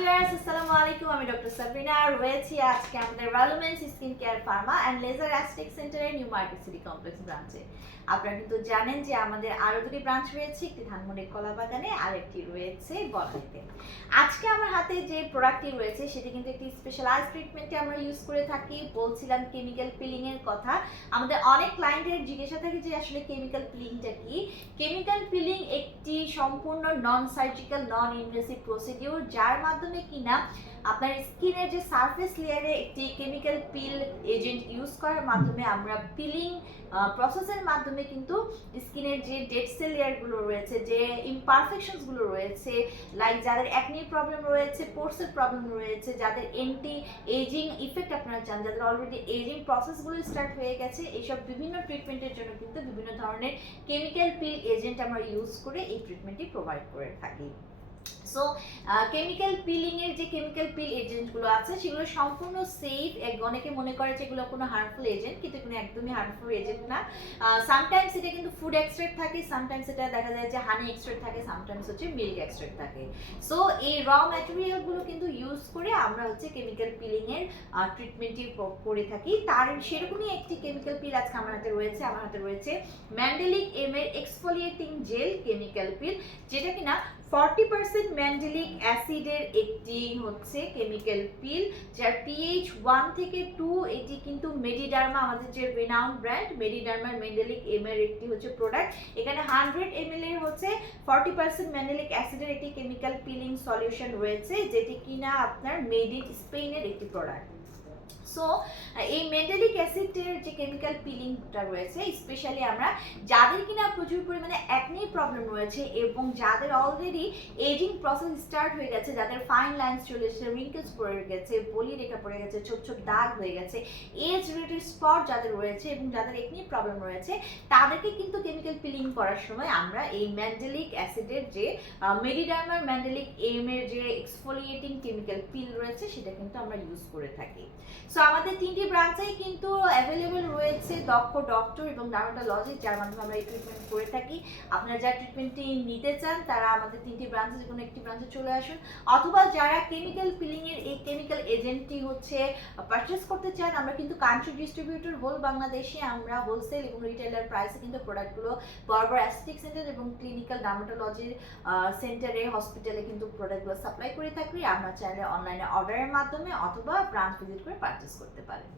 Viewers, আসসালামু আলাইকুম। আমি ডক্টর সাবরিনা রয়েছি আজকে আমাদের ভ্যালুমেন্স skin care pharma and laser aesthetic সেন্টারের নিউ মার্কেট সিটি কমপ্লেক্স ব্রাঞ্চে। আপনারা কিন্তু জানেন যে আমাদের আরো দুটি ব্রাঞ্চ রয়েছে, একটি ধানমন্ডি কলাবাগানে আর একটি রয়েছে বনানীতে। আজকে আমার হাতে যে প্রোডাক্টটি রয়েছে সেটি কিন্তু একটি স্পেশালাইজ ট্রিটমেন্টে আমরা ইউজ করে থাকি। বলছিলাম কেমিক্যাল পিলিং এর কথা। আমাদের অনেক ক্লায়েন্টের জিজ্ঞাসা থাকে যে আসলে কেমিক্যাল পিলিংটা কি। কেমিক্যাল পিলিং একটি সম্পূর্ণ non surgical non invasive procedure, যার মাধ্যমে কিনা আপনার স্কিনের যে সারফেস লেয়ারে একটি কেমিক্যাল পিল এজেন্ট ইউজ করার মাধ্যমে আমরা পিলিং প্রসেসের মাধ্যমে কিন্তু স্কিনের যে ডেড সেল লেয়ারগুলো রয়েছে, যে ইমপারফেকশনসগুলো রয়েছে, লাইক যাদের অ্যাকনি প্রবলেম রয়েছে, পোর্সের প্রবলেম রয়েছে, যাদের এন্টি এজিং ইফেক্ট আপনারা চান, যাদের অলরেডি এজিং প্রসেসগুলো স্টার্ট হয়ে গেছে, এইসব বিভিন্ন ট্রিটমেন্টের জন্য কিন্তু বিভিন্ন ধরনের কেমিক্যাল পিল এজেন্ট আমরা ইউজ করে এই ট্রিটমেন্টটি প্রোভাইড করে থাকি। সো কেমিক্যাল পিলিং এর যে কেমিক্যাল পিল এজেন্টগুলো আছে সেগুলো সম্পূর্ণ সেফ। অনেকে মনে করে যে এগুলো কোনো হার্মফুল এজেন্ট, কিন্তু এগুলো একদমই হার্মফুল এজেন্ট না। সামটাইমস এটা কিন্তু ফুড এক্সট্রাক্ট থাকে, সামটাইমস এটা দেখা যায় যে হানি এক্সট্রাক্ট থাকে, সামটাইমস হচ্ছে মিল্ক এক্সট্রাক্ট থাকে। সো এই র ম্যাটেরিয়ালগুলো কিন্তু ইউজ করে আমরা হচ্ছে কেমিক্যাল পিলিং এর ট্রিটমেন্টটি করে থাকি। তার সেরকমই একটি কেমিক্যাল পিল আজকে আমার হাতে রয়েছে। আমার হাতে রয়েছে ম্যান্ডেলিক এম এর এক্সফোলিয়েটিং জেল কেমিক্যাল পিল, যেটা কিনা 40% ম্যান্ডেলিক অ্যাসিডের একটি হচ্ছে কেমিক্যাল পিল, যার পিএইচ 1 থেকে 2। এটি কিন্তু মেডিডার্মা, আমাদের যে রেনাউন্ড ব্র্যান্ড মেডিডার্মার ম্যান্ডেলিক এম এর একটি হচ্ছে প্রোডাক্ট। এখানে 100 ml এর হচ্ছে 40% ম্যান্ডেলিক অ্যাসিডের একটি কেমিক্যাল পিলিং সলিউশন রয়েছে, যেটি কিনা আপনার মেড ইন স্পেনের একটি প্রোডাক্ট। সো এই ম্যান্ডেলিক অ্যাসিডের যে কেমিক্যাল পিলিংটা রয়েছে, স্পেশালি আমরা যাদের কিনা প্রচুর পরিমাণে অ্যাকনি প্রবলেম রয়েছে এবং যাদের অলরেডি এজিং প্রসেস স্টার্ট হয়ে গেছে, যাদের ফাইন লাইন্স চলে এসেছে, রিঙ্কেলস পড়ে গেছে, বলি রেখা পড়ে গেছে, ছোট ছোট দাগ হয়ে গেছে, এজ রিলেটেড স্পট যাদের রয়েছে এবং যাদের অ্যাকনি প্রবলেম রয়েছে, তাদেরকে কিন্তু কেমিক্যাল পিলিং করার সময় আমরা এই ম্যান্ডেলিক অ্যাসিডের যে মেডিডার্মার ম্যান্ডেলিক এম এর যে এক্সফোলিয়েটিং কেমিক্যাল পিল রয়েছে সেটা কিন্তু আমরা ইউজ করে থাকি। সো আমাদের তিনটি ব্রাঞ্চেই কিন্তু অ্যাভেলেবল রয়েছে দক্ষ ডক্টর এবং ডার্মাটোলজিস্ট, যার মাধ্যমে আমরা এই ট্রিটমেন্ট করে থাকি। আপনারা যারা ট্রিটমেন্টটি নিতে চান তারা আমাদের তিনটি ব্রাঞ্চে যে কোনো একটি ব্রাঞ্চে চলে আসুন, অথবা যারা কেমিক্যাল পিলিং এর এই কেমিক্যাল এজেন্টটি হচ্ছে পারচেস করতে চান, আমরা কিন্তু কান্ট্রি ডিস্ট্রিবিউটর হোল বাংলাদেশে আমরা হোলসেল এবং রিটেলার প্রাইসে কিন্তু প্রোডাক্টগুলো বড় অ্যাস্থেটিক সেন্টার এবং ক্লিনিক্যাল ডার্মাটোলজির সেন্টারে হসপিটালে কিন্তু প্রোডাক্টগুলো সাপ্লাই করে থাকি। আমরা চাইলে অনলাইনে অর্ডারের মাধ্যমে অথবা ব্রাঞ্চ ভিজিট করে পারচেস করতে পারেন।